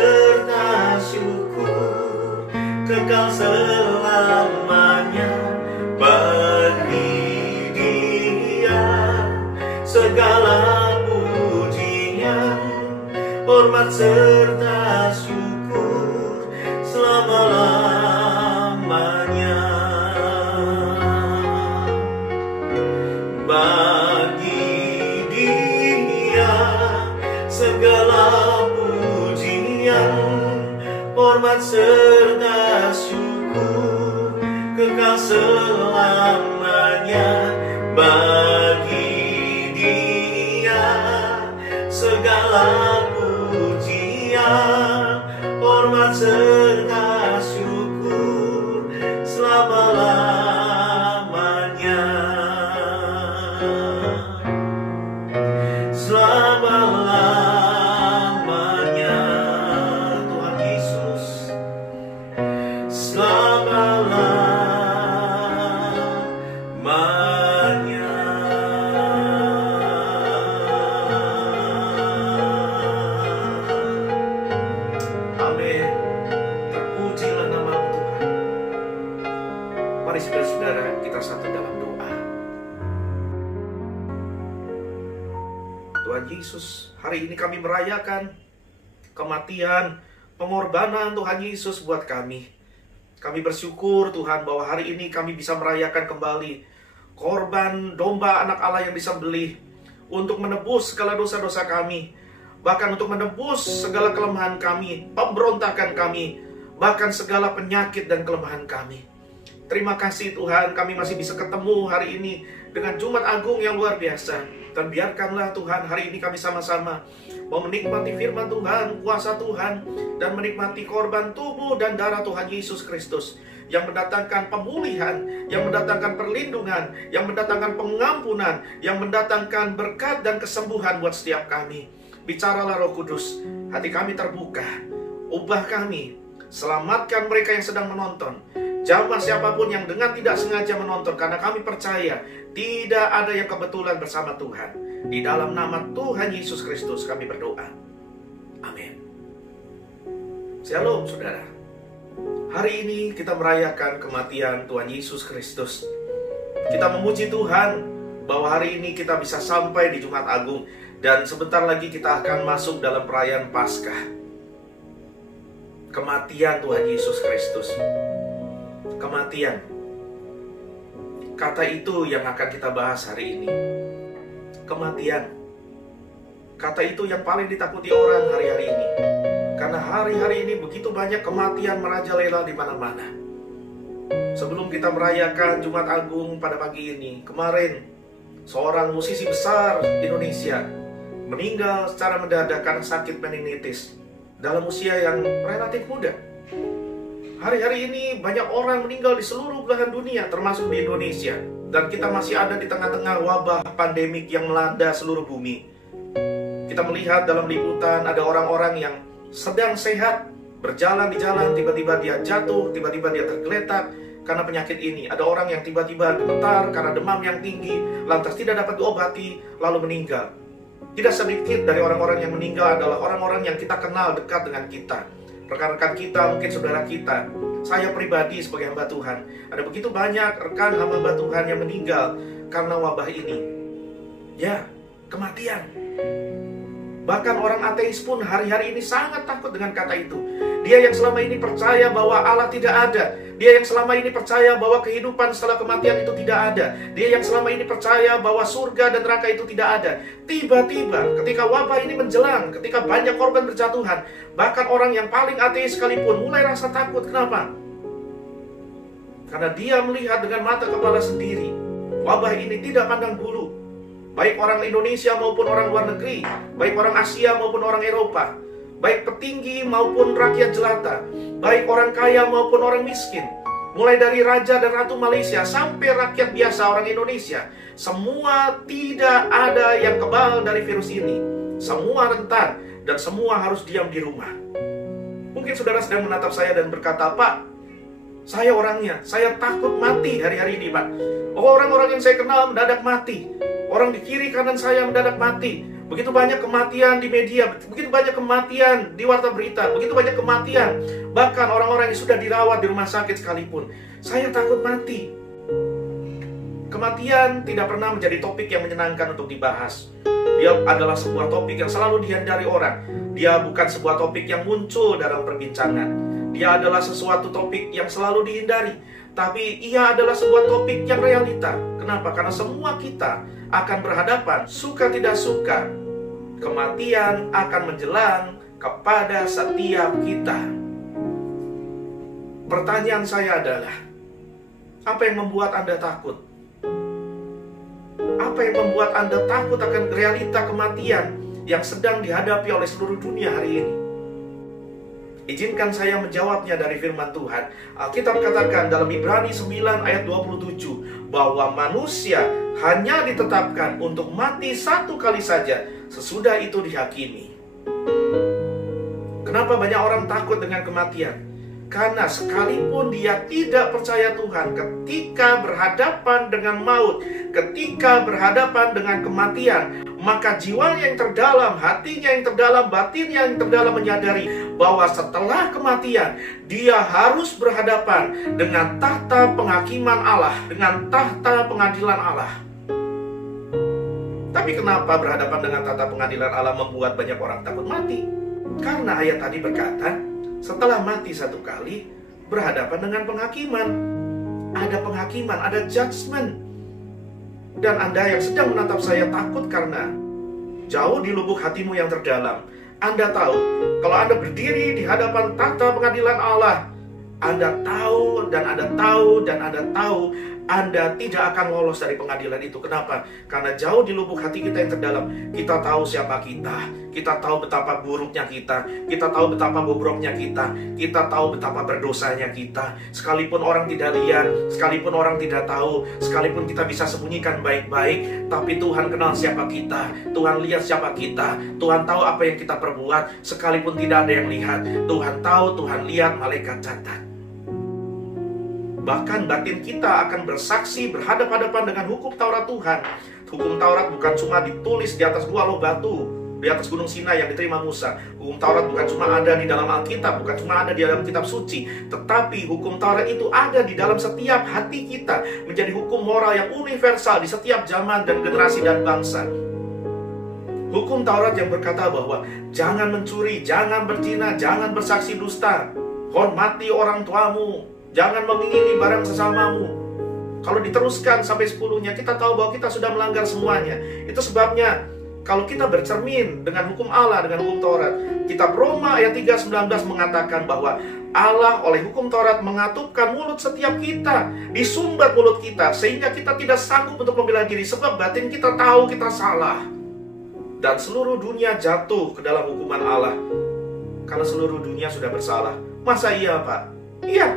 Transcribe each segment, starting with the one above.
serta syukur kekal selamanya bagi Dia. Segala pujian, hormat serta syukur selama-lamanya bagi Dia. Segala pujian, hormat serta syukur kekal selamanya bagi Dia. Segala pujian, hormat serta syukur selama-lamanya. Selama-lamanya Tuhan Yesus, selama-lamanya. Amin. Terpujilah nama Tuhan. Mari saudara-saudara kita satu dalam doa. Tuhan Yesus, hari ini kami merayakan kematian, pengorbanan Tuhan Yesus buat kami. Kami bersyukur Tuhan bahwa hari ini kami bisa merayakan kembali korban domba anak Allah yang disembelih untuk menebus segala dosa-dosa kami, bahkan untuk menebus segala kelemahan kami, pemberontakan kami, bahkan segala penyakit dan kelemahan kami. Terima kasih Tuhan, kami masih bisa ketemu hari ini dengan Jumat Agung yang luar biasa. Dan biarkanlah Tuhan hari ini kami sama-sama mau menikmati firman Tuhan, kuasa Tuhan, dan menikmati korban tubuh dan darah Tuhan Yesus Kristus yang mendatangkan pemulihan, yang mendatangkan perlindungan, yang mendatangkan pengampunan, yang mendatangkan berkat dan kesembuhan buat setiap kami. Bicaralah Roh Kudus, hati kami terbuka, ubah kami, selamatkan mereka yang sedang menonton, jamah siapapun yang dengan tidak sengaja menonton, karena kami percaya tidak ada yang kebetulan bersama Tuhan. Di dalam nama Tuhan Yesus Kristus kami berdoa. Amin. Shalom saudara. Hari ini kita merayakan kematian Tuhan Yesus Kristus. Kita memuji Tuhan bahwa hari ini kita bisa sampai di Jumat Agung. Dan sebentar lagi kita akan masuk dalam perayaan Paskah. Kematian Tuhan Yesus Kristus. Kematian. Kata itu yang akan kita bahas hari ini. Kematian. Kata itu yang paling ditakuti orang hari-hari ini. Karena hari-hari ini begitu banyak kematian merajalela di mana-mana. Sebelum kita merayakan Jumat Agung pada pagi ini, kemarin seorang musisi besar Indonesia meninggal secara mendadak karena sakit meningitis dalam usia yang relatif muda. Hari-hari ini banyak orang meninggal di seluruh belahan dunia, termasuk di Indonesia. Dan kita masih ada di tengah-tengah wabah pandemik yang melanda seluruh bumi. Kita melihat dalam liputan ada orang-orang yang sedang sehat, berjalan di jalan, tiba-tiba dia jatuh, tiba-tiba dia tergeletak karena penyakit ini. Ada orang yang tiba-tiba gemetar karena demam yang tinggi, lantas tidak dapat diobati, lalu meninggal. Tidak sedikit dari orang-orang yang meninggal adalah orang-orang yang kita kenal dekat dengan kita. Rekan-rekan kita, mungkin saudara kita. Saya pribadi sebagai hamba Tuhan, ada begitu banyak rekan hamba Tuhan yang meninggal karena wabah ini. Ya, kematian. Bahkan orang ateis pun hari-hari ini sangat takut dengan kata itu. Dia yang selama ini percaya bahwa Allah tidak ada. Dia yang selama ini percaya bahwa kehidupan setelah kematian itu tidak ada. Dia yang selama ini percaya bahwa surga dan neraka itu tidak ada. Tiba-tiba ketika wabah ini menjelang, ketika banyak korban berjatuhan, bahkan orang yang paling ateis sekalipun mulai rasa takut. Kenapa? Karena dia melihat dengan mata kepala sendiri, wabah ini tidak pandang bulu. Baik orang Indonesia maupun orang luar negeri, baik orang Asia maupun orang Eropa, baik petinggi maupun rakyat jelata, baik orang kaya maupun orang miskin, mulai dari raja dan ratu Malaysia sampai rakyat biasa orang Indonesia, semua tidak ada yang kebal dari virus ini. Semua rentan dan semua harus diam di rumah. Mungkin saudara sedang menatap saya dan berkata, "Pak, saya orangnya, saya takut mati hari-hari ini, Pak. Orang-orang yang saya kenal mendadak mati. Orang di kiri kanan saya mendadak mati. Begitu banyak kematian di media, begitu banyak kematian di warta berita, begitu banyak kematian. Bahkan orang-orang yang sudah dirawat di rumah sakit sekalipun. Saya takut mati. Kematian tidak pernah menjadi topik yang menyenangkan untuk dibahas. Dia adalah sebuah topik yang selalu dihindari orang. Dia bukan sebuah topik yang muncul dalam perbincangan. Dia adalah sesuatu topik yang selalu dihindari. Tapi ia adalah sebuah topik yang realita. Kenapa? Karena semua kita akan berhadapan, suka tidak suka. Kematian akan menjelang kepada setiap kita. Pertanyaan saya adalah, apa yang membuat Anda takut? Apa yang membuat Anda takut akan realita kematian yang sedang dihadapi oleh seluruh dunia hari ini? Izinkan saya menjawabnya dari firman Tuhan. Alkitab katakan dalam Ibrani 9 ayat 27 bahwa manusia hanya ditetapkan untuk mati satu kali saja, sesudah itu dihakimi. Kenapa banyak orang takut dengan kematian? Karena sekalipun dia tidak percaya Tuhan, ketika berhadapan dengan maut, ketika berhadapan dengan kematian, maka jiwanya yang terdalam, hatinya yang terdalam, batinnya yang terdalam menyadari bahwa setelah kematian, dia harus berhadapan dengan tahta penghakiman Allah, dengan tahta pengadilan Allah. Tapi kenapa berhadapan dengan tahta pengadilan Allah membuat banyak orang takut mati? Karena ayat tadi berkata, setelah mati satu kali, berhadapan dengan penghakiman. Ada penghakiman, ada judgment. Dan Anda yang sedang menatap saya takut karena jauh di lubuk hatimu yang terdalam, Anda tahu, kalau Anda berdiri di hadapan tahta pengadilan Allah, Anda tahu dan Anda tahu dan Anda tahu Anda tidak akan lolos dari pengadilan itu. Kenapa? Karena jauh di lubuk hati kita yang terdalam, kita tahu siapa kita tahu betapa buruknya kita tahu betapa bobroknya kita tahu betapa berdosanya kita. Sekalipun orang tidak lihat, sekalipun orang tidak tahu, sekalipun kita bisa sembunyikan baik-baik, tapi Tuhan kenal siapa kita, Tuhan lihat siapa kita, Tuhan tahu apa yang kita perbuat, sekalipun tidak ada yang lihat, Tuhan tahu, Tuhan lihat, malaikat catat. Bahkan batin kita akan bersaksi berhadapan-hadapan dengan hukum Taurat Tuhan. Hukum Taurat bukan cuma ditulis di atas 2 loh batu, di atas gunung Sinai yang diterima Musa. Hukum Taurat bukan cuma ada di dalam Alkitab, bukan cuma ada di dalam kitab suci, tetapi hukum Taurat itu ada di dalam setiap hati kita, menjadi hukum moral yang universal di setiap zaman dan generasi dan bangsa. Hukum Taurat yang berkata bahwa jangan mencuri, jangan berzina, jangan bersaksi dusta, hormati orang tuamu, jangan mengingini barang sesamamu. Kalau diteruskan sampai 10-nya, kita tahu bahwa kita sudah melanggar semuanya. Itu sebabnya kalau kita bercermin dengan hukum Allah, dengan hukum Taurat, kitab Roma ayat 3:19 mengatakan bahwa Allah oleh hukum Taurat mengatupkan mulut setiap kita, disumbat mulut kita, sehingga kita tidak sanggup untuk membela diri, sebab batin kita tahu kita salah. Dan seluruh dunia jatuh ke dalam hukuman Allah, karena seluruh dunia sudah bersalah. Masa iya, Pak? Iya.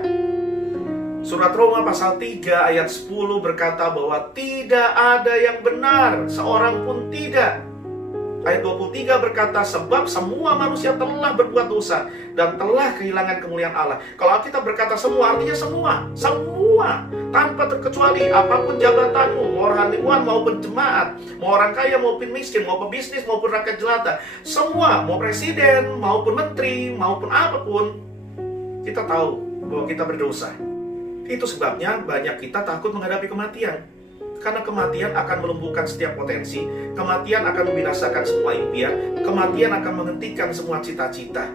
Surat Roma pasal 3 ayat 10 berkata bahwa tidak ada yang benar, seorang pun tidak. Ayat 23 berkata, sebab semua manusia telah berbuat dosa dan telah kehilangan kemuliaan Allah. Kalau kita berkata semua, artinya semua, tanpa terkecuali. Apapun jabatanmu, mau rohaniwan maupun jemaat, mau orang kaya maupun miskin, mau pebisnis maupun rakyat jelata, semua, mau presiden maupun menteri maupun apapun, kita tahu bahwa kita berdosa. Itu sebabnya banyak kita takut menghadapi kematian. Karena kematian akan melumpuhkan setiap potensi, kematian akan membinasakan semua impian, kematian akan menghentikan semua cita-cita.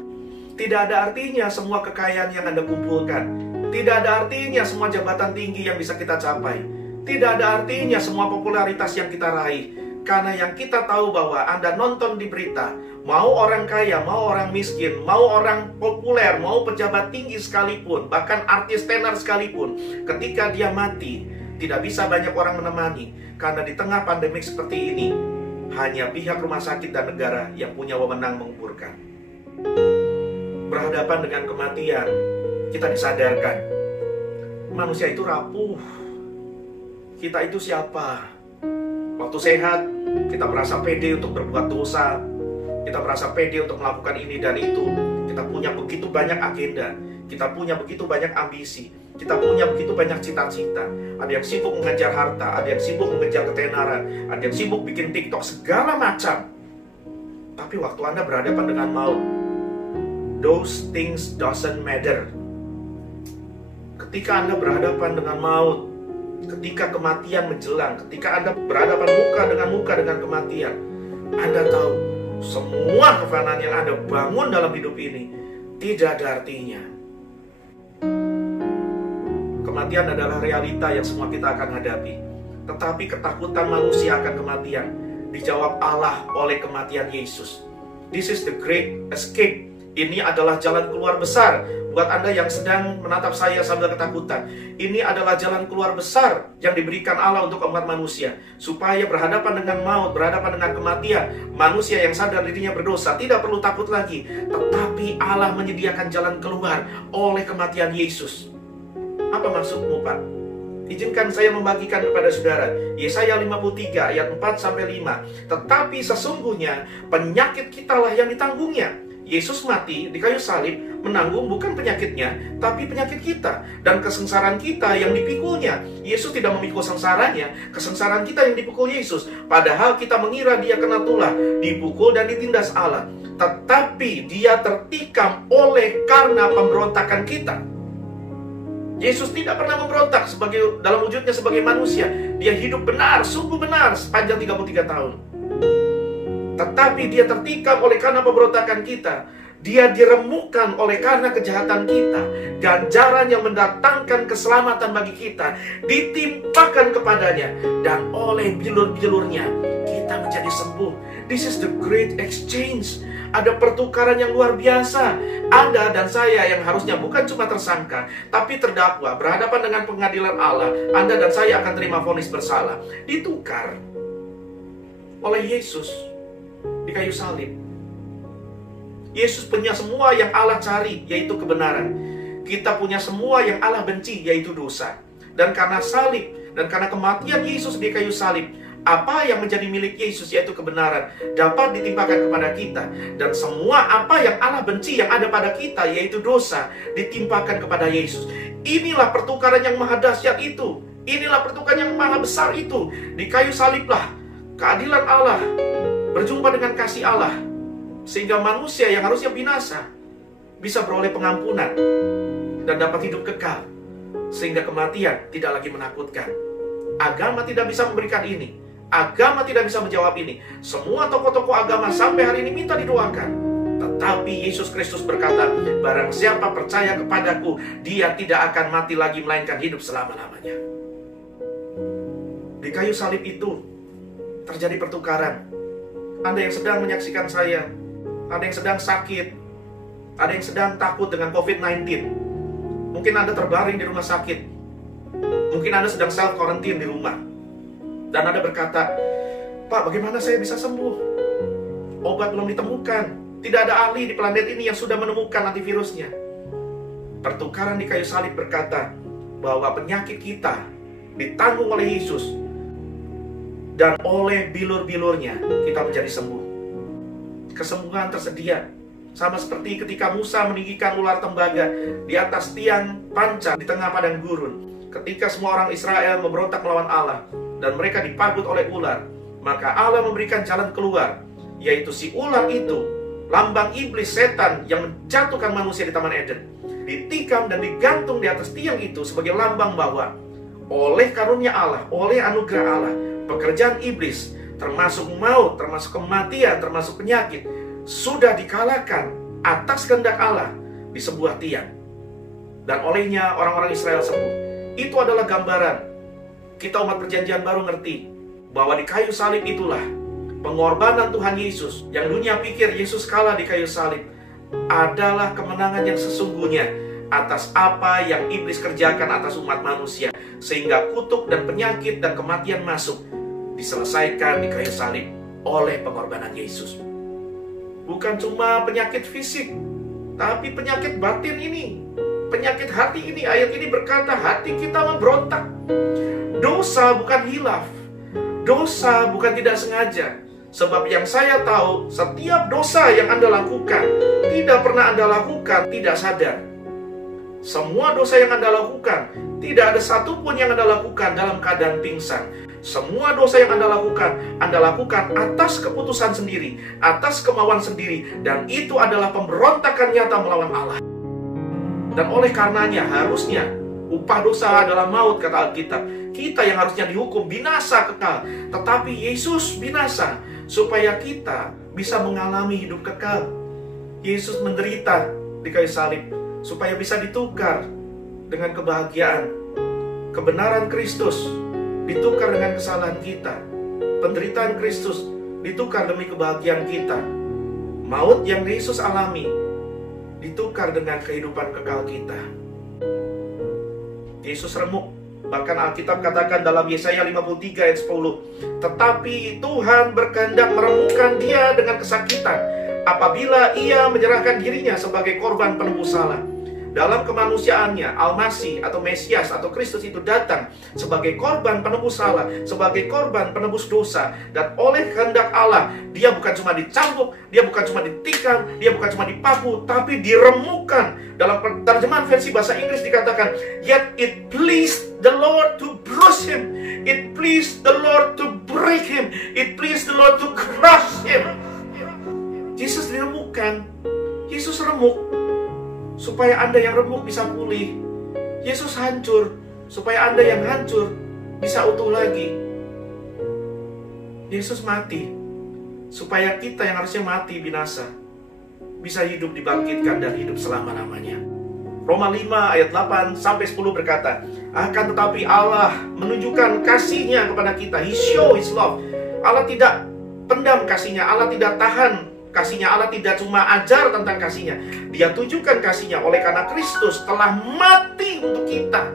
Tidak ada artinya semua kekayaan yang Anda kumpulkan, tidak ada artinya semua jabatan tinggi yang bisa kita capai, tidak ada artinya semua popularitas yang kita raih. Karena yang kita tahu bahwa Anda nonton di berita, mau orang kaya, mau orang miskin, mau orang populer, mau pejabat tinggi sekalipun, bahkan artis tenar sekalipun, ketika dia mati, tidak bisa banyak orang menemani. Karena di tengah pandemik seperti ini, hanya pihak rumah sakit dan negara yang punya wewenang menguburkan. Berhadapan dengan kematian, kita disadarkan manusia itu rapuh. Kita itu siapa? Waktu sehat, kita merasa pede untuk berbuat dosa, kita merasa pede untuk melakukan ini dan itu. Kita punya begitu banyak agenda, kita punya begitu banyak ambisi, kita punya begitu banyak cita-cita. Ada yang sibuk mengejar harta, ada yang sibuk mengejar ketenaran, ada yang sibuk bikin TikTok, segala macam. Tapi waktu Anda berhadapan dengan maut, those things doesn't matter. Ketika Anda berhadapan dengan maut, ketika kematian menjelang, ketika Anda berhadapan muka dengan kematian, Anda tahu semua kefanaan yang Anda bangun dalam hidup ini tidak ada artinya. Kematian adalah realita yang semua kita akan hadapi. Tetapi ketakutan manusia akan kematian dijawab Allah oleh kematian Yesus. This is the great escape. Ini adalah jalan keluar besar buat Anda yang sedang menatap saya sambil ketakutan. Ini adalah jalan keluar besar yang diberikan Allah untuk umat manusia, supaya berhadapan dengan maut, berhadapan dengan kematian, manusia yang sadar dirinya berdosa tidak perlu takut lagi. Tetapi Allah menyediakan jalan keluar oleh kematian Yesus. Apa maksudmu, Pak? Izinkan saya membagikan kepada saudara Yesaya 53 ayat 4-5. Tetapi sesungguhnya penyakit kitalah yang ditanggungnya. Yesus mati di kayu salib menanggung bukan penyakitnya, tapi penyakit kita. Dan kesengsaraan kita yang dipikulnya. Yesus tidak memikul sengsaranya, kesengsaraan kita yang dipukul Yesus. Padahal kita mengira dia kena tulah, dipukul dan ditindas Allah. Tetapi dia tertikam oleh karena pemberontakan kita. Yesus tidak pernah memberontak dalam wujudnya sebagai manusia. Dia hidup benar, sungguh benar sepanjang 33 tahun. Tetapi dia tertikam oleh karena pemberontakan kita. Dia diremukkan oleh karena kejahatan kita. Ganjaran yang mendatangkan keselamatan bagi kita ditimpakan kepadanya. Dan oleh bilur-bilurnya kita menjadi sembuh. This is the great exchange. Ada pertukaran yang luar biasa. Anda dan saya yang harusnya bukan cuma tersangka, tapi terdakwa, berhadapan dengan pengadilan Allah. Anda dan saya akan terima vonis bersalah. Ditukar oleh Yesus di kayu salib. Yesus punya semua yang Allah cari, yaitu kebenaran. Kita punya semua yang Allah benci, yaitu dosa. Dan karena salib, dan karena kematian Yesus di kayu salib, apa yang menjadi milik Yesus, yaitu kebenaran, dapat ditimpakan kepada kita. Dan semua apa yang Allah benci yang ada pada kita, yaitu dosa, ditimpakan kepada Yesus. Inilah pertukaran yang maha dahsyat itu. Inilah pertukaran yang maha besar itu. Di kayu saliblah keadilan Allah berjumpa dengan kasih Allah, sehingga manusia yang harusnya binasa bisa beroleh pengampunan dan dapat hidup kekal, sehingga kematian tidak lagi menakutkan. Agama tidak bisa memberikan ini. Agama tidak bisa menjawab ini. Semua tokoh-tokoh agama sampai hari ini minta didoakan. Tetapi Yesus Kristus berkata, barang siapa percaya kepadaku, dia tidak akan mati lagi, melainkan hidup selama-lamanya. Di kayu salib itu terjadi pertukaran. Anda yang sedang menyaksikan saya, ada yang sedang sakit, ada yang sedang takut dengan COVID-19. Mungkin Anda terbaring di rumah sakit. Mungkin Anda sedang self-quarantine di rumah. Dan Anda berkata, Pak, bagaimana saya bisa sembuh? Obat belum ditemukan. Tidak ada ahli di planet ini yang sudah menemukan antivirusnya. Pertukaran di kayu salib berkata bahwa penyakit kita ditanggung oleh Yesus. Dan oleh bilur-bilurnya kita menjadi sembuh. Kesembuhan tersedia. Sama seperti ketika Musa meninggikan ular tembaga di atas tiang panca di tengah padang gurun. Ketika semua orang Israel memberontak melawan Allah dan mereka dipagut oleh ular, maka Allah memberikan jalan keluar, yaitu si ular itu, lambang iblis setan yang menjatuhkan manusia di Taman Eden, ditikam dan digantung di atas tiang itu sebagai lambang bahwa oleh karunia Allah, oleh anugerah Allah, pekerjaan iblis, termasuk maut, termasuk kematian, termasuk penyakit, sudah dikalahkan atas kehendak Allah di sebuah tiang. Dan olehnya orang-orang Israel sembuh. Itu adalah gambaran. Kita umat perjanjian baru ngerti bahwa di kayu salib itulah pengorbanan Tuhan Yesus, yang dunia pikir Yesus kalah di kayu salib, adalah kemenangan yang sesungguhnya atas apa yang iblis kerjakan atas umat manusia, sehingga kutuk dan penyakit dan kematian masuk, diselesaikan di kayu salib oleh pengorbanan Yesus. Bukan cuma penyakit fisik, tapi penyakit batin ini, penyakit hati ini. Ayat ini berkata hati kita memberontak. Dosa bukan hilaf, dosa bukan tidak sengaja. Sebab yang saya tahu, setiap dosa yang Anda lakukan, tidak pernah Anda lakukan tidak sadar. Semua dosa yang Anda lakukan, Tidak ada satupun yang Anda lakukan dalam keadaan pingsan. Semua dosa yang Anda lakukan atas keputusan sendiri, atas kemauan sendiri, dan itu adalah pemberontakan nyata melawan Allah. Dan oleh karenanya harusnya upah dosa adalah maut, kata Alkitab. Kita yang harusnya dihukum binasa kekal, tetapi Yesus binasa supaya kita bisa mengalami hidup kekal. Yesus menderita di kayu salib supaya bisa ditukar dengan kebahagiaan. Kebenaran Kristus ditukar dengan kesalahan kita. Penderitaan Kristus ditukar demi kebahagiaan kita. Maut yang Yesus alami ditukar dengan kehidupan kekal kita. Yesus remuk. Bahkan Alkitab katakan dalam Yesaya 53 ayat 10, tetapi Tuhan berkehendak meremukkan dia dengan kesakitan apabila ia menyerahkan dirinya sebagai korban penebus salah. Dalam kemanusiaannya, Al-Masih atau Mesias atau Kristus itu datang sebagai korban penebus salah, sebagai korban penebus dosa. Dan oleh kehendak Allah, dia bukan cuma dicambuk, dia bukan cuma ditikam, dia bukan cuma dipaku, tapi diremukkan. Dalam terjemahan versi bahasa Inggris dikatakan, yet it pleased the Lord to bruise him, it pleased the Lord to break him, it pleased the Lord to crush him. Yesus diremukkan, Yesus remuk supaya Anda yang remuk bisa pulih. Yesus hancur supaya Anda yang hancur bisa utuh lagi. Yesus mati supaya kita yang harusnya mati binasa bisa hidup, dibangkitkan dan hidup selama-lamanya. Roma 5 ayat 8 sampai 10 berkata, akan tetapi Allah menunjukkan kasih-Nya kepada kita. He show His love. Allah tidak pendam kasih-Nya, Allah tidak tahan kasih-Nya, Allah tidak cuma ajar tentang kasih-Nya. Dia tunjukkan kasih-Nya oleh karena Kristus telah mati untuk kita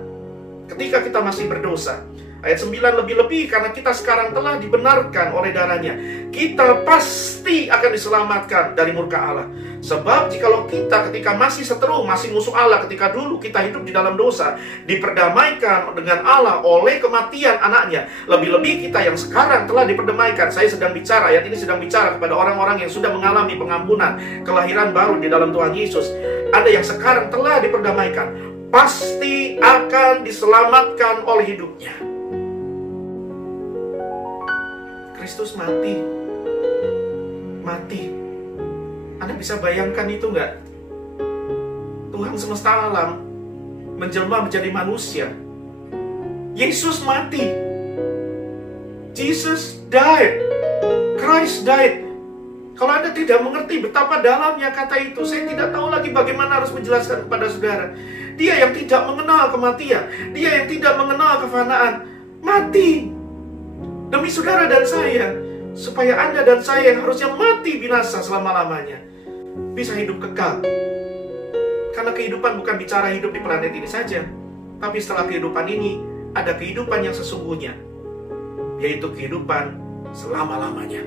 ketika kita masih berdosa. Ayat 9, lebih-lebih karena kita sekarang telah dibenarkan oleh darah-Nya, kita pasti akan diselamatkan dari murka Allah. Sebab jikalau kita ketika masih seteru, masih musuh Allah, ketika dulu kita hidup di dalam dosa, diperdamaikan dengan Allah oleh kematian anaknya, lebih-lebih kita yang sekarang telah diperdamaikan. Saya sedang bicara, ayat ini sedang bicara kepada orang-orang yang sudah mengalami pengampunan, kelahiran baru di dalam Tuhan Yesus. Anda yang sekarang telah diperdamaikan, pasti akan diselamatkan oleh hidupnya. Kristus mati. Anda bisa bayangkan itu nggak? Tuhan semesta alam menjelma menjadi manusia. Yesus mati. Jesus died. Christ died. Kalau Anda tidak mengerti betapa dalamnya kata itu, saya tidak tahu lagi bagaimana harus menjelaskan kepada saudara. Dia yang tidak mengenal kematian, dia yang tidak mengenal kefanaan, mati demi saudara dan saya, supaya Anda dan saya yang harusnya mati binasa selama-lamanya bisa hidup kekal. Karena kehidupan bukan bicara hidup di planet ini saja, tapi setelah kehidupan ini ada kehidupan yang sesungguhnya, yaitu kehidupan selama-lamanya.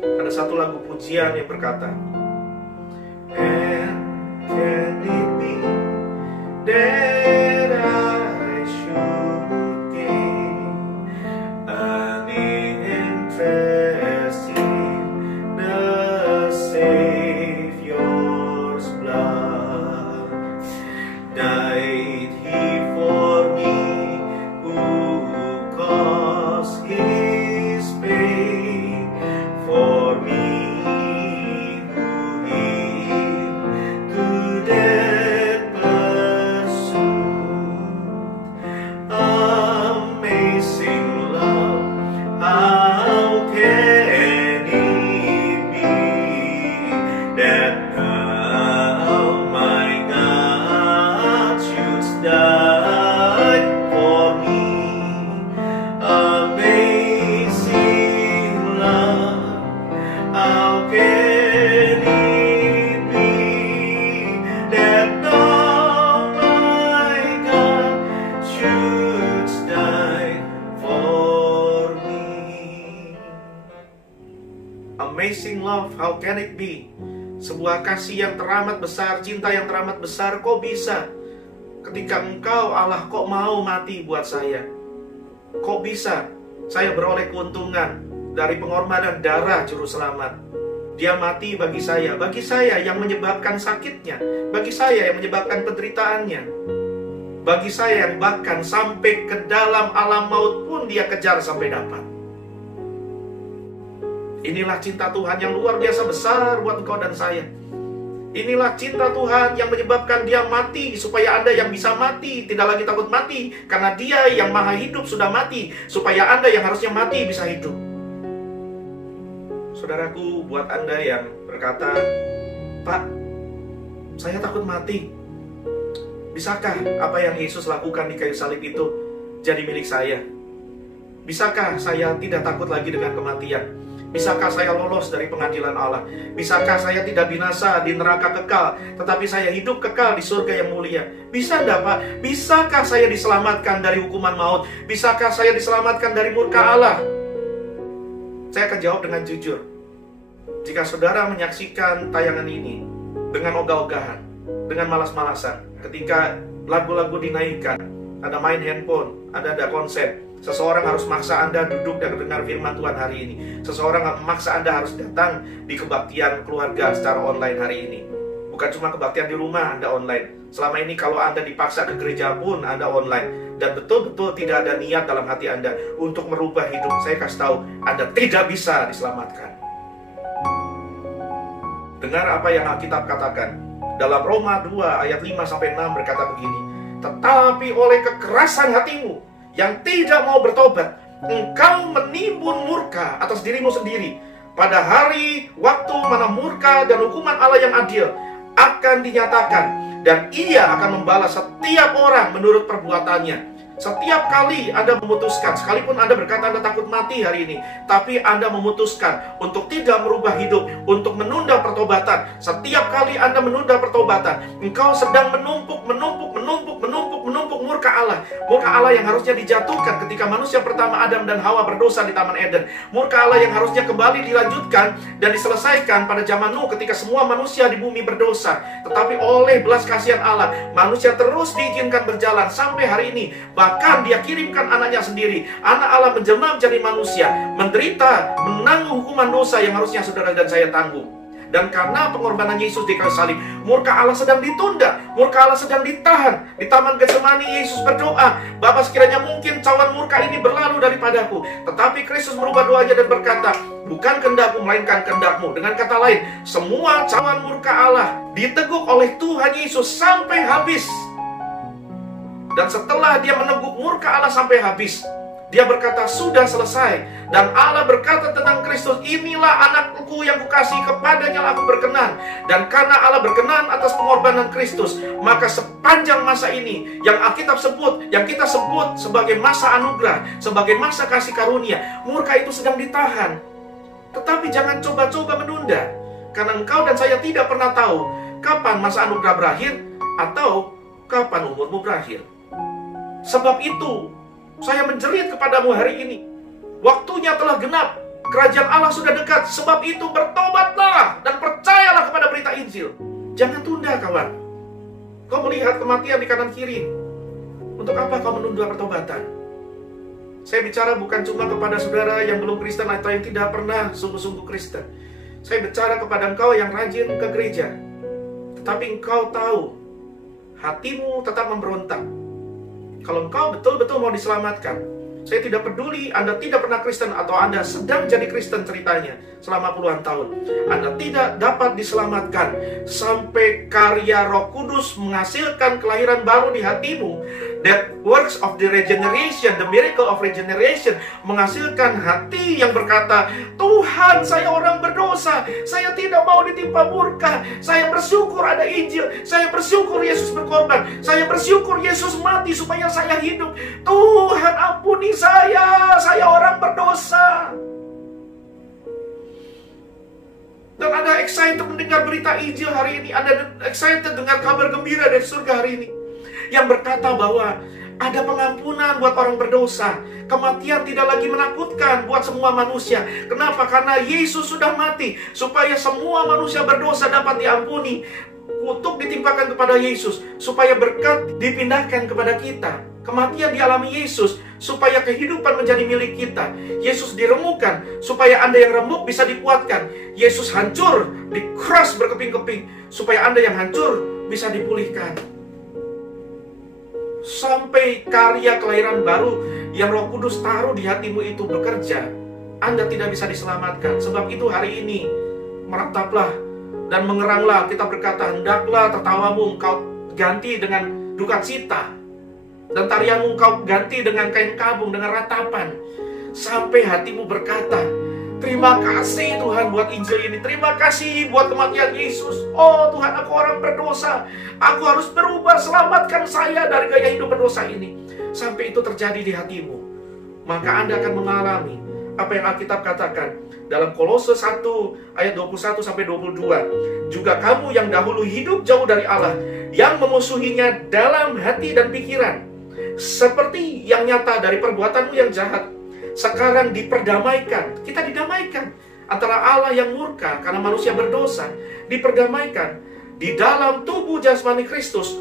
Ada satu lagu pujian yang berkata, and can it be that I should gain an interest in the Savior's blood? Died He for me who caused His pain, for me who Him to death pursued. Amazing love, how can it be that now my God should die for me? Amazing love, how can it be that now my God should die for me? Amazing love, how can it be? Sebuah kasih yang teramat besar, cinta yang teramat besar, kok bisa? Ketika Engkau Allah kok mau mati buat saya? Kok bisa saya beroleh keuntungan dari pengorbanan darah Juru Selamat? Dia mati bagi saya yang menyebabkan sakitnya, bagi saya yang menyebabkan penderitaannya, bagi saya yang bahkan sampai ke dalam alam maut pun dia kejar sampai dapat. Inilah cinta Tuhan yang luar biasa besar buat engkau dan saya. Inilah cinta Tuhan yang menyebabkan dia mati, supaya Anda yang bisa mati tidak lagi takut mati, karena dia yang maha hidup sudah mati, supaya Anda yang harusnya mati bisa hidup. Saudaraku, buat Anda yang berkata, "Pak, saya takut mati. Bisakah apa yang Yesus lakukan di kayu salib itu jadi milik saya? Bisakah saya tidak takut lagi dengan kematian? Bisakah saya lolos dari pengadilan Allah? Bisakah saya tidak binasa di neraka kekal, tetapi saya hidup kekal di surga yang mulia? Bisa enggak, Pak? Bisakah saya diselamatkan dari hukuman maut? Bisakah saya diselamatkan dari murka Allah?" Saya akan jawab dengan jujur. Jika saudara menyaksikan tayangan ini dengan ogah-ogahan, dengan malas-malasan, ketika lagu-lagu dinaikkan, ada main handphone, ada konser, seseorang harus maksa Anda duduk dan dengar firman Tuhan hari ini. Seseorang memaksa Anda harus datang di kebaktian keluarga secara online hari ini. Bukan cuma kebaktian di rumah, Anda online. Selama ini kalau Anda dipaksa ke gereja pun Anda online. Dan betul-betul tidak ada niat dalam hati Anda untuk merubah hidup. Saya kasih tahu, Anda tidak bisa diselamatkan. Dengar apa yang Alkitab katakan. Dalam Roma 2 ayat 5-6 berkata begini, "Tetapi oleh kekerasan hatimu yang tidak mau bertobat, engkau menimbun murka atas dirimu sendiri. Pada hari waktu mana murka dan hukuman Allah yang adil akan dinyatakan, dan ia akan membalas setiap orang menurut perbuatannya." Setiap kali Anda memutuskan, sekalipun Anda berkata Anda takut mati hari ini, tapi Anda memutuskan untuk tidak merubah hidup, untuk menunda pertobatan. Setiap kali Anda menunda pertobatan, engkau sedang menumpuk murka Allah. Murka Allah yang harusnya dijatuhkan ketika manusia pertama Adam dan Hawa berdosa di Taman Eden. Murka Allah yang harusnya kembali dilanjutkan dan diselesaikan pada zaman Nuh ketika semua manusia di bumi berdosa. Tetapi oleh belas kasihan Allah, manusia terus diizinkan berjalan sampai hari ini. Bahkan dia kirimkan anaknya sendiri. Anak Allah menjelma menjadi manusia, menderita, menanggung hukuman dosa yang harusnya saudara dan saya tanggung. Dan karena pengorbanan Yesus di kayu salib, murka Allah sedang ditunda, murka Allah sedang ditahan. Di Taman Getsemani Yesus berdoa, "Bapa, sekiranya mungkin cawan murka ini berlalu daripadaku." Tetapi Kristus merubah doanya dan berkata, "Bukan kehendakku, melainkan kehendakmu." Dengan kata lain, semua cawan murka Allah diteguk oleh Tuhan Yesus sampai habis. Dan setelah dia meneguk murka Allah sampai habis, dia berkata, "Sudah selesai." Dan Allah berkata tentang Kristus, "Inilah anakku yang kukasihi, kepadanya aku berkenan." Dan karena Allah berkenan atas pengorbanan Kristus, maka sepanjang masa ini yang Alkitab sebut, yang kita sebut sebagai masa anugerah, sebagai masa kasih karunia, murka itu sedang ditahan. Tetapi jangan coba-coba menunda, karena engkau dan saya tidak pernah tahu kapan masa anugerah berakhir atau kapan umurmu berakhir. Sebab itu, saya menjerit kepadamu hari ini. Waktunya telah genap. Kerajaan Allah sudah dekat. Sebab itu bertobatlah dan percayalah kepada berita Injil. Jangan tunda, kawan. Kau melihat kematian di kanan kiri. Untuk apa kau menunda pertobatan? Saya bicara bukan cuma kepada saudara yang belum Kristen atau yang tidak pernah sungguh-sungguh Kristen. Saya bicara kepada engkau yang rajin ke gereja, tetapi engkau tahu hatimu tetap memberontak. Kalau engkau betul-betul mau diselamatkan, saya tidak peduli Anda tidak pernah Kristen atau Anda sedang jadi Kristen ceritanya selama puluhan tahun. Anda tidak dapat diselamatkan sampai karya Roh Kudus menghasilkan kelahiran baru di hatimu. That works of the regeneration, the miracle of regeneration, menghasilkan hati yang berkata, "Tuhan, saya orang berdosa, saya tidak mau ditimpa murka, saya bersyukur ada Injil, saya bersyukur Yesus berkorban, saya bersyukur Yesus mati supaya saya hidup. Tuhan, ampuni saya orang berdosa." Dan Anda excited mendengar berita Injil hari ini, Anda excited dengar kabar gembira dari surga hari ini, yang berkata bahwa ada pengampunan buat orang berdosa. Kematian tidak lagi menakutkan buat semua manusia. Kenapa? Karena Yesus sudah mati supaya semua manusia berdosa dapat diampuni. Kutuk ditimpakan kepada Yesus supaya berkat dipindahkan kepada kita. Kematian dialami Yesus supaya kehidupan menjadi milik kita. Yesus diremukkan supaya Anda yang remuk bisa dikuatkan. Yesus hancur, di-crush berkeping-keping supaya Anda yang hancur bisa dipulihkan. Sampai karya kelahiran baru yang Roh Kudus taruh di hatimu itu bekerja, Anda tidak bisa diselamatkan. Sebab itu hari ini merataplah dan mengeranglah. Kita berkata, hendaklah tertawamu engkau ganti dengan duka cita, dan tarianmu engkau ganti dengan kain kabung, dengan ratapan. Sampai hatimu berkata, terima kasih Tuhan buat Injil ini. Terima kasih buat kematian Yesus. Oh Tuhan, aku orang berdosa. Aku harus berubah, selamatkan saya dari gaya hidup berdosa ini. Sampai itu terjadi di hatimu, maka Anda akan mengalami apa yang Alkitab katakan dalam Kolose 1 ayat 21-22. Juga kamu yang dahulu hidup jauh dari Allah, yang memusuhinya dalam hati dan pikiran, seperti yang nyata dari perbuatanmu yang jahat, sekarang diperdamaikan. Kita didamaikan antara Allah yang murka karena manusia berdosa, diperdamaikan di dalam tubuh jasmani Kristus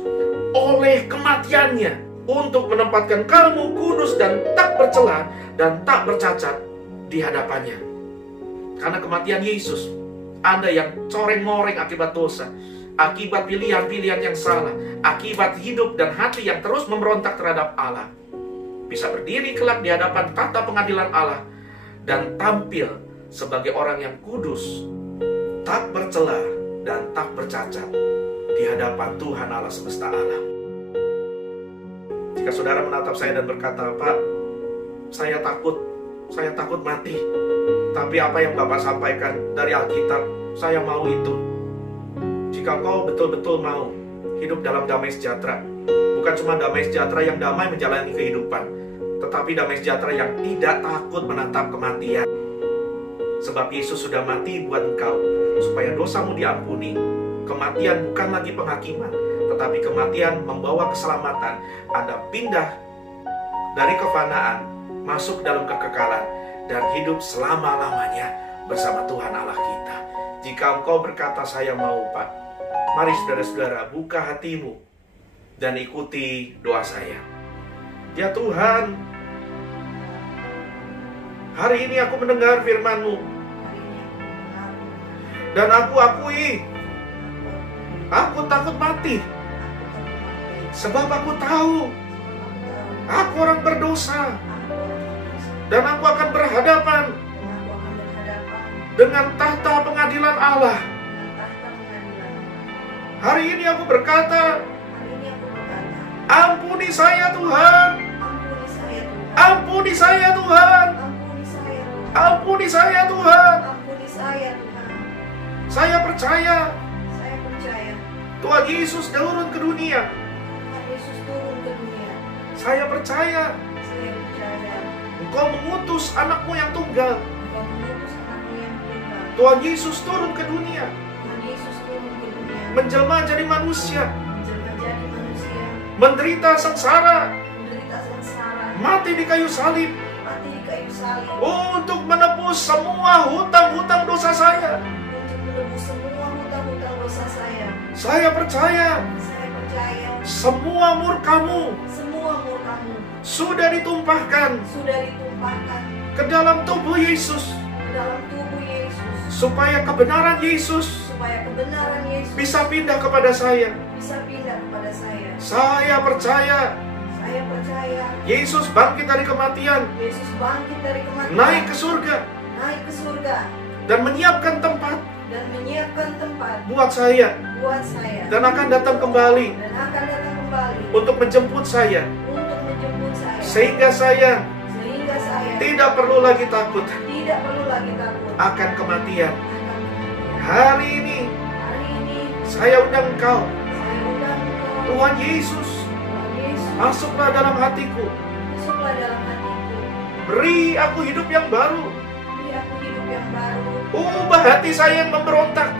oleh kematiannya, untuk menempatkan kamu kudus dan tak bercela dan tak bercacat di hadapannya. Karena kematian Yesus, Anda yang coreng-moreng akibat dosa, akibat pilihan-pilihan yang salah, akibat hidup dan hati yang terus memberontak terhadap Allah, bisa berdiri kelak di hadapan tata pengadilan Allah dan tampil sebagai orang yang kudus, tak bercela dan tak bercacat di hadapan Tuhan Allah semesta alam. Jika saudara menatap saya dan berkata, Pak, saya takut mati, tapi apa yang Bapak sampaikan dari Alkitab, saya mau itu. Jika engkau betul-betul mau hidup dalam damai sejahtera, bukan cuma damai sejahtera yang damai menjalani kehidupan, tetapi damai sejahtera yang tidak takut menatap kematian. Sebab Yesus sudah mati buat engkau, supaya dosamu diampuni. Kematian bukan lagi penghakiman, tetapi kematian membawa keselamatan. Anda pindah dari kefanaan, masuk dalam kekekalan, dan hidup selama-lamanya bersama Tuhan Allah kita. Jika engkau berkata, saya mau Pak, mari saudara-saudara buka hatimu dan ikuti doa saya. Ya Tuhan, hari ini aku mendengar firman-Mu, dan aku akui, aku takut mati. Sebab aku tahu aku orang berdosa, dan aku akan berhadapan dengan tahta pengadilan Allah. Hari ini aku berkata, ampuni saya Tuhan, ampuni saya Tuhan, ampuni saya Tuhan. Saya percaya Tuhan Yesus turun ke dunia. Saya percaya Engkau mengutus anakmu yang tunggal. Tuhan Yesus turun ke dunia, menjelma jadi manusia, menderita sengsara, mati di kayu salib, untuk menebus semua hutang-hutang dosa saya. Saya percaya semua murka-Mu sudah ditumpahkan ke dalam tubuh Yesus, supaya kebenaran Yesus bisa pindah kepada saya. Saya percaya Yesus bangkit dari kematian, naik ke surga, dan menyiapkan tempat buat saya, dan akan datang kembali untuk menjemput saya, sehingga saya tidak perlu lagi takut akan kematian. Hari ini saya undang Engkau, Tuhan Yesus, masuklah dalam hatiku, beri aku hidup yang baru. Ubah hati saya yang memberontak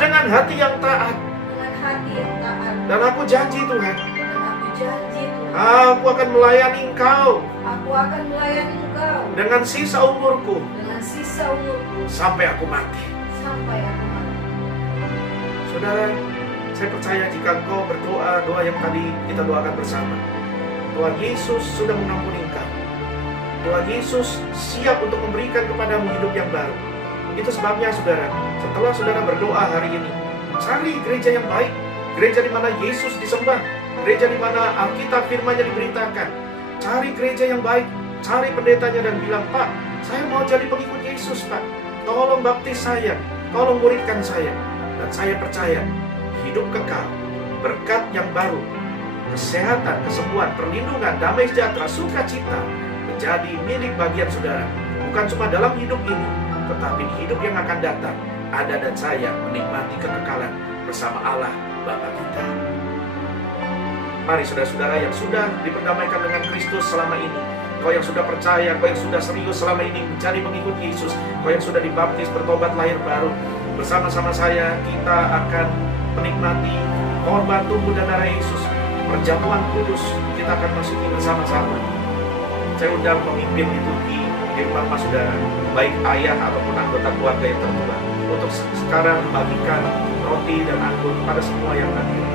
dengan hati yang taat. Dan aku janji Tuhan, aku akan melayani Engkau dengan sisa umurku sampai aku mati. Saudara, Saya percaya jika engkau berdoa doa yang tadi kita doakan bersama, Tuhan Yesus sudah mengampuni engkau. Tuhan Yesus siap untuk memberikan kepadamu hidup yang baru. Itu sebabnya saudara, setelah saudara berdoa hari ini, cari gereja yang baik, gereja di mana Yesus disembah, gereja di mana Alkitab firman-Nya diberitakan. Cari gereja yang baik, cari pendetanya dan bilang, Pak, saya mau jadi pengikut Yesus, Pak. Tolong baptis saya, tolong muridkan saya. Dan saya percaya, hidup kekal, berkat yang baru, kesehatan, kesembuhan, perlindungan, damai sejahtera, sukacita menjadi milik bagian saudara. Bukan cuma dalam hidup ini, tetapi di hidup yang akan datang, ada dan saya menikmati kekekalan bersama Allah Bapa kita. Mari saudara-saudara yang sudah diperdamaikan dengan Kristus selama ini, kau yang sudah percaya, kau yang sudah serius selama ini menjadi pengikut Yesus, kau yang sudah dibaptis, bertobat, lahir baru, bersama-sama saya kita akan menikmati korban tubuh dan darah Yesus, perjamuan kudus. Kita akan masuki bersama-sama. Saya undang pemimpin liturgi di rumah saudara, baik ayah ataupun anggota keluarga yang tertua, untuk sekarang membagikan roti dan anggur pada semua yang hadir.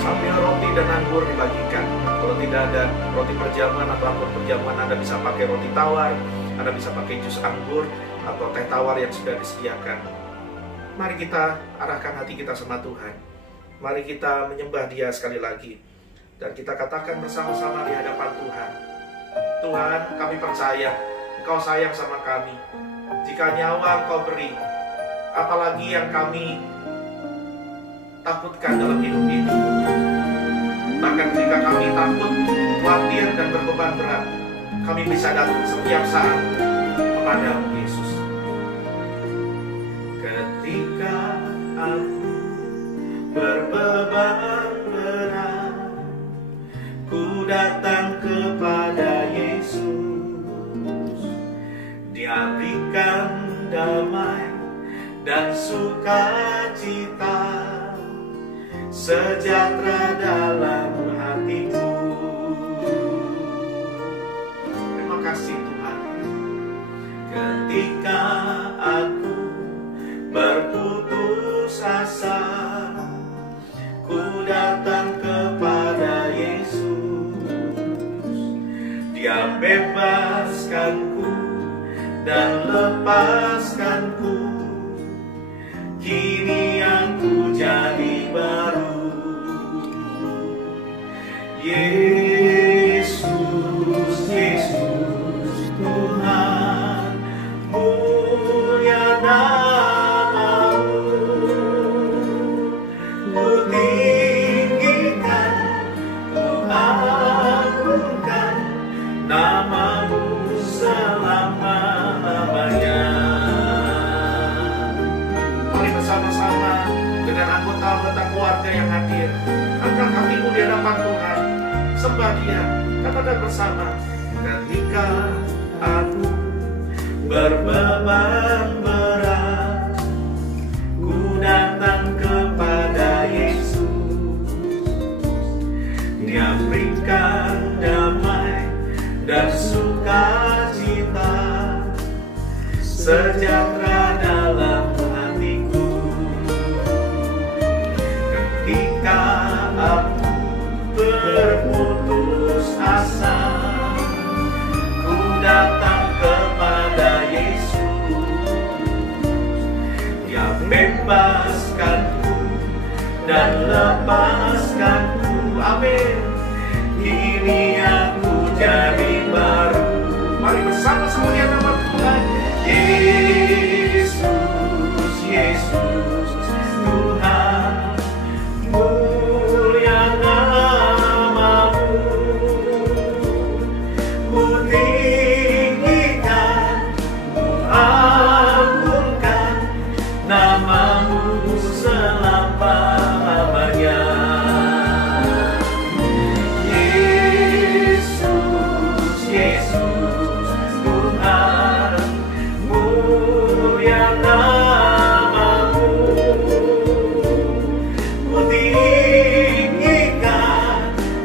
Sambil roti dan anggur dibagikan, kalau tidak ada roti perjamuan atau anggur perjamuan, Anda bisa pakai roti tawar, Anda bisa pakai jus anggur atau teh tawar yang sudah disediakan. Mari kita arahkan hati kita sama Tuhan. Mari kita menyembah Dia sekali lagi. Dan kita katakan bersama-sama di hadapan Tuhan, Tuhan, kami percaya Engkau sayang sama kami. Jika nyawa Engkau beri, apalagi yang kami takutkan dalam hidup ini. Bahkan jika kami takut, khawatir, dan berbeban berat, kami bisa datang setiap saat kepada-Mu Yesus. Ketika aku berbeban berat, ku datang kepada Yesus. Dia berikan damai dan sukacita, sejahtera dalam hatiku. Terima kasih Tuhan. Ketika aku berputus asa, ku datang kepada Yesus. Dia bebaskanku dan lepaskanku. Kini aku jadi baru. Yesus, Yesus, Tuhan, mulia nama-Mu. Ku tinggikan, ku agungkan nama-Mu selama-lamanya. Mari bersama-sama dengan anggota-anggota keluarga yang hadir, angkat hatimu di hadapan Tuhan, sembah Dia, katakan bersama. Ketika aku berbeban berat, ku datang kepada Yesus. Dia berikan damai dan sukacita, sejahtera dalam hatiku. Ketika aku berputus asa, ku datang kepada Yesus. Dia bebaskanku dan lepaskanku. Amin. Kini aku jadi baru. Mari bersama-sama di hadapan Tuhan. Yesus, Yesus, Tuhan, mulia nama-Mu. Ku tinggikan, ku agungkan nama-Mu selama-lamanya. Yesus, Yesus, Tuhan, mulia nama-Mu. Ku tinggikan,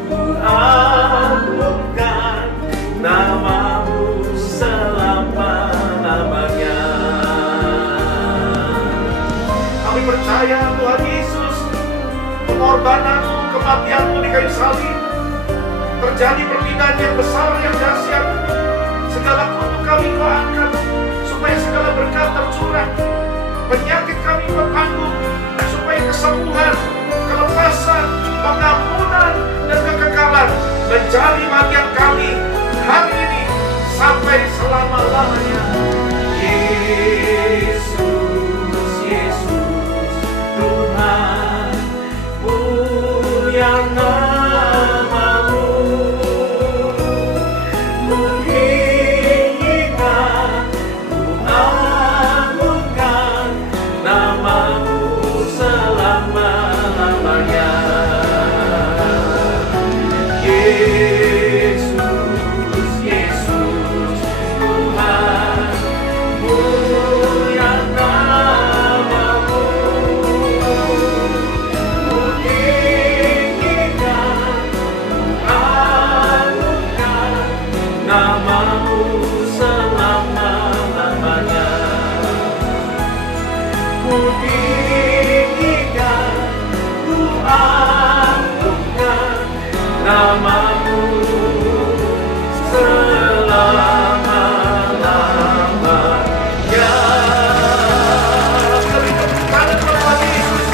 ku agungkan nama-Mu selama-lamanya. Kami percaya Tuhan Yesus pengorbananmu, kematianmu di kayu salib. Terjadi perpindahan yang besar, yang dahsyat. Segala kutuk kami Kau angkat, supaya segala berkat tercurah. Penyakit kami Kau tanggung, supaya kesembuhan, kelepasan, pengampunan, dan kekekalan menjadi bagian kami hari ini sampai selama-lamanya. Yesus, Yesus, Tuhanku yang namamu ku tinggikan, ku agungkan namamu selama-lamanya. Yesus, Yesus, Tuhanku yang namamu ku tinggikan, ku agungkan namamu selama-lamanya. Ku tinggikan, ku agungkan namamu selama-lamanya. Beri tepuk tangan kepada Yesus.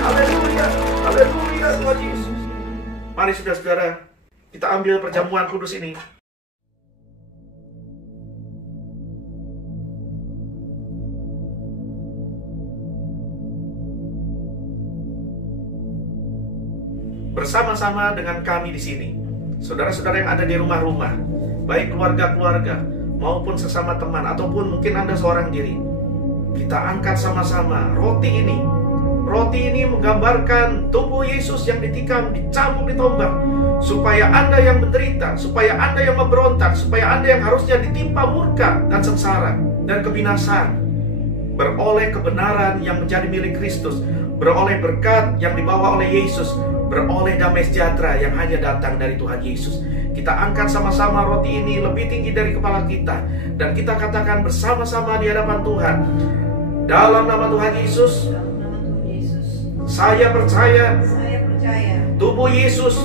Haleluya, haleluya, Tuhan Yesus. Mari saudara-saudara, kita ambil perjamuan kudus ini. Bersama-sama dengan kami di sini, saudara-saudara yang ada di rumah-rumah, baik keluarga-keluarga maupun sesama teman, ataupun mungkin Anda seorang diri, kita angkat sama-sama roti ini. Roti ini menggambarkan tubuh Yesus yang ditikam, dicambuk, ditombak, supaya Anda yang menderita, supaya Anda yang memberontak, supaya Anda yang harusnya ditimpa murka dan sengsara dan kebinasaan, beroleh kebenaran yang menjadi milik Kristus, beroleh berkat yang dibawa oleh Yesus, beroleh damai sejahtera yang hanya datang dari Tuhan Yesus. Kita angkat sama-sama roti ini lebih tinggi dari kepala kita, dan kita katakan bersama-sama di hadapan Tuhan, dalam nama Tuhan Yesus, saya percaya tubuh Yesus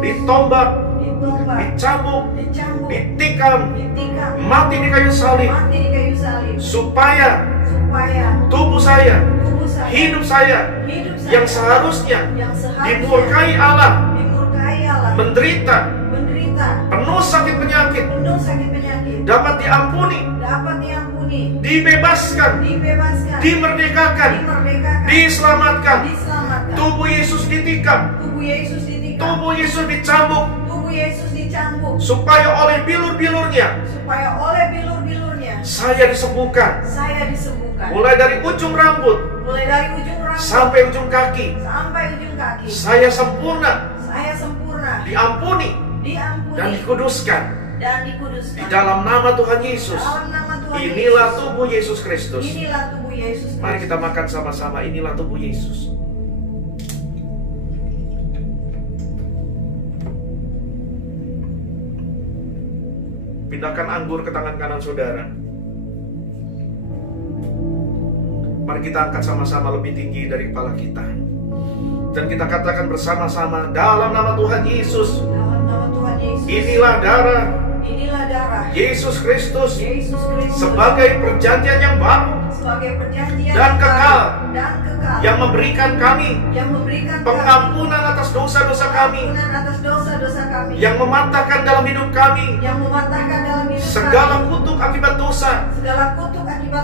ditombak, dicambuk, ditikam, mati di kayu salib, supaya tubuh saya, hidup saya yang seharusnya dimurkai Allah, menderita, penuh sakit penyakit, dapat diampuni, dibebaskan, dimerdekakan, diselamatkan. Tubuh Yesus ditikam, tubuh Yesus dicambuk, supaya oleh bilur-bilurnya saya disembuhkan. Mulai dari ujung rambut sampai ujung kaki, saya sempurna, diampuni, dan dikuduskan di dalam nama Tuhan Yesus. Inilah tubuh Yesus Kristus. Mari kita makan sama-sama. Inilah tubuh Yesus. Pindahkan anggur ke tangan kanan saudara. Mari kita angkat sama-sama lebih tinggi dari kepala kita, dan kita katakan bersama-sama dalam nama Tuhan Yesus. Inilah darah Yesus Kristus sebagai perjanjian yang baru dan kekal, yang memberikan kami pengampunan atas dosa-dosa kami, yang mematahkan dalam hidup kami segala kutuk akibat dosa,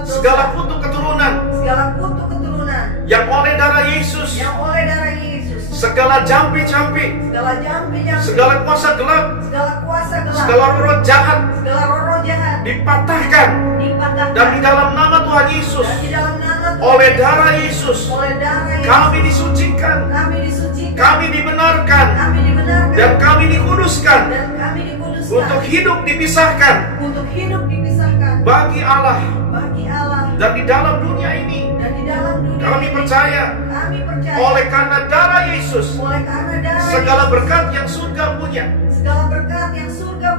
segala kutuk keturunan, yang oleh darah Yesus, segala jampi-jampi, segala kuasa gelap, segala roh jahat dipatahkan, dan di dalam nama Tuhan Yesus, oleh darah Yesus, kami disucikan, kami dibenarkan, dan kami dikuduskan untuk hidup dipisahkan bagi Allah. Dan di dalam dunia ini kami percaya, oleh karena darah Yesus, segala berkat yang surga punya,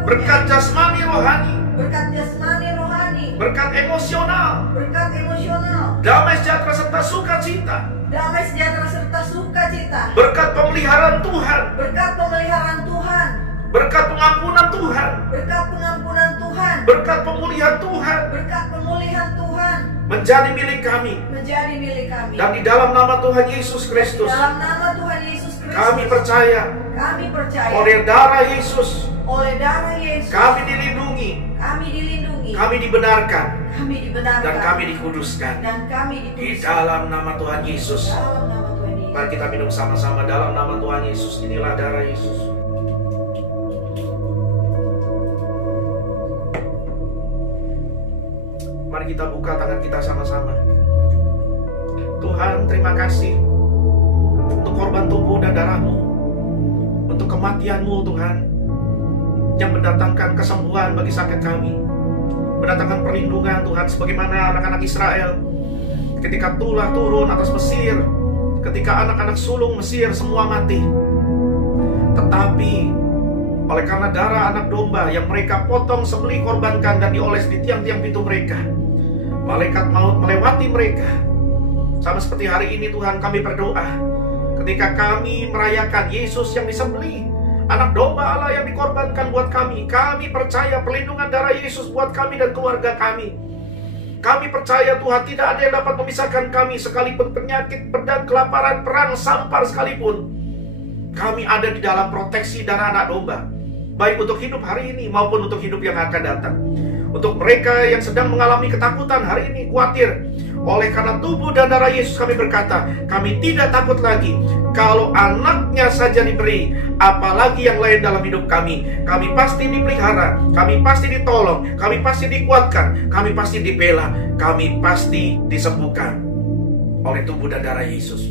berkat jasmani rohani, berkat emosional, damai sejahtera serta sukacita, damai sejahtera serta sukacita, berkat pemeliharaan Tuhan, berkat pemeliharaan Tuhan, berkat pengampunan Tuhan, berkat pengampunan Tuhan, berkat pemulihan Tuhan, berkat pemulihan Tuhan, menjadi milik kami. menjadi milik kami. Dan di dalam nama Tuhan Yesus Kristus, Dalam nama Tuhan Yesus Kristus, kami percaya kami percaya oleh darah Yesus, oleh darah Yesus kami dilindungi, kami dilindungi, kami dibenarkan, kami dibenarkan, dan kami dikuduskan. dan kami Di dikuduskan. dalam nama Tuhan Yesus. Dalam nama Tuhan Yesus. Mari kita minum sama-sama dalam nama Tuhan Yesus. Inilah darah Yesus. Mari kita buka tangan kita sama-sama. Tuhan, terima kasih untuk korban tubuh dan darah-Mu, untuk kematian-Mu Tuhan, yang mendatangkan kesembuhan bagi sakit kami, mendatangkan perlindungan Tuhan, sebagaimana anak-anak Israel ketika tulah turun atas Mesir, ketika anak-anak sulung Mesir semua mati. Tetapi oleh karena darah anak domba yang mereka potong, sembelih, korbankan dan dioles di tiang-tiang pintu mereka, malaikat maut melewati mereka. Sama seperti hari ini Tuhan, kami berdoa ketika kami merayakan Yesus yang disembelih, anak domba Allah yang dikorbankan buat kami. Kami percaya perlindungan darah Yesus buat kami dan keluarga kami. Kami percaya Tuhan, tidak ada yang dapat memisahkan kami, sekalipun penyakit, pedang, kelaparan, perang, sampar sekalipun. Kami ada di dalam proteksi darah anak domba, baik untuk hidup hari ini maupun untuk hidup yang akan datang. Untuk mereka yang sedang mengalami ketakutan hari ini, khawatir, oleh karena tubuh dan darah Yesus kami berkata, kami tidak takut lagi. Kalau anaknya saja diberi, apalagi yang lain dalam hidup kami. Kami pasti dipelihara, kami pasti ditolong, kami pasti dikuatkan, kami pasti dibela, kami pasti disembuhkan oleh tubuh dan darah Yesus.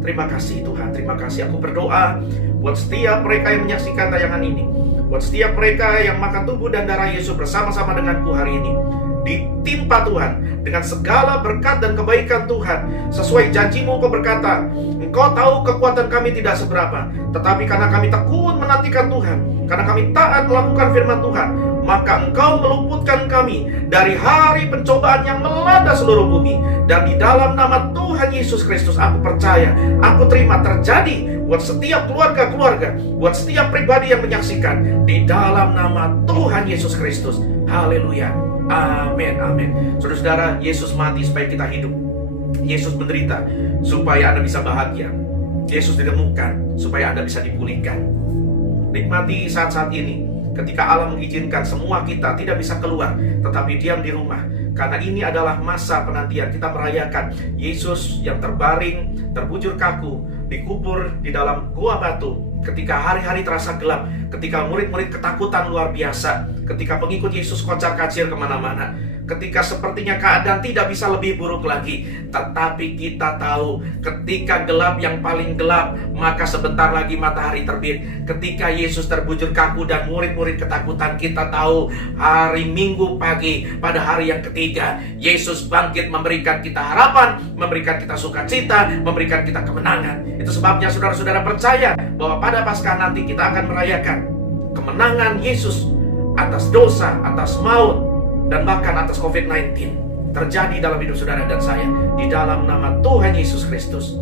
Terima kasih Tuhan, terima kasih. Aku berdoa buat setiap mereka yang menyaksikan tayangan ini, buat setiap mereka yang makan tubuh dan darah Yesus bersama-sama denganku hari ini, ditimpa Tuhan dengan segala berkat dan kebaikan Tuhan. Sesuai janji-Mu, Engkau berkata, Engkau tahu kekuatan kami tidak seberapa, tetapi karena kami tekun menantikan Tuhan, karena kami taat melakukan firman Tuhan, maka Engkau meluputkan kami dari hari pencobaan yang melanda seluruh bumi. Dan di dalam nama Tuhan Yesus Kristus, aku percaya, aku terima terjadi buat setiap keluarga-keluarga, buat setiap pribadi yang menyaksikan, di dalam nama Tuhan Yesus Kristus. Haleluya. Amin, amin. Saudara-saudara, Yesus mati supaya kita hidup. Yesus menderita supaya Anda bisa bahagia. Yesus ditemukan supaya Anda bisa dipulihkan. Nikmati saat-saat ini, ketika Allah mengizinkan semua kita tidak bisa keluar, tetapi diam di rumah. Karena ini adalah masa penantian, kita merayakan Yesus yang terbaring, terbujur kaku, dikubur di dalam gua batu. Ketika hari-hari terasa gelap, ketika murid-murid ketakutan luar biasa, ketika pengikut Yesus kocar-kacir kemana-mana, ketika sepertinya keadaan tidak bisa lebih buruk lagi. Tetapi kita tahu, ketika gelap yang paling gelap, maka sebentar lagi matahari terbit. Ketika Yesus terbujur kaku dan murid-murid ketakutan, kita tahu hari Minggu pagi, pada hari yang ketiga, Yesus bangkit memberikan kita harapan, memberikan kita sukacita, memberikan kita kemenangan. Itu sebabnya saudara-saudara percaya bahwa pada Paskah nanti kita akan merayakan kemenangan Yesus atas dosa, atas maut, dan bahkan atas COVID-19 terjadi dalam hidup saudara dan saya. Di dalam nama Tuhan Yesus Kristus.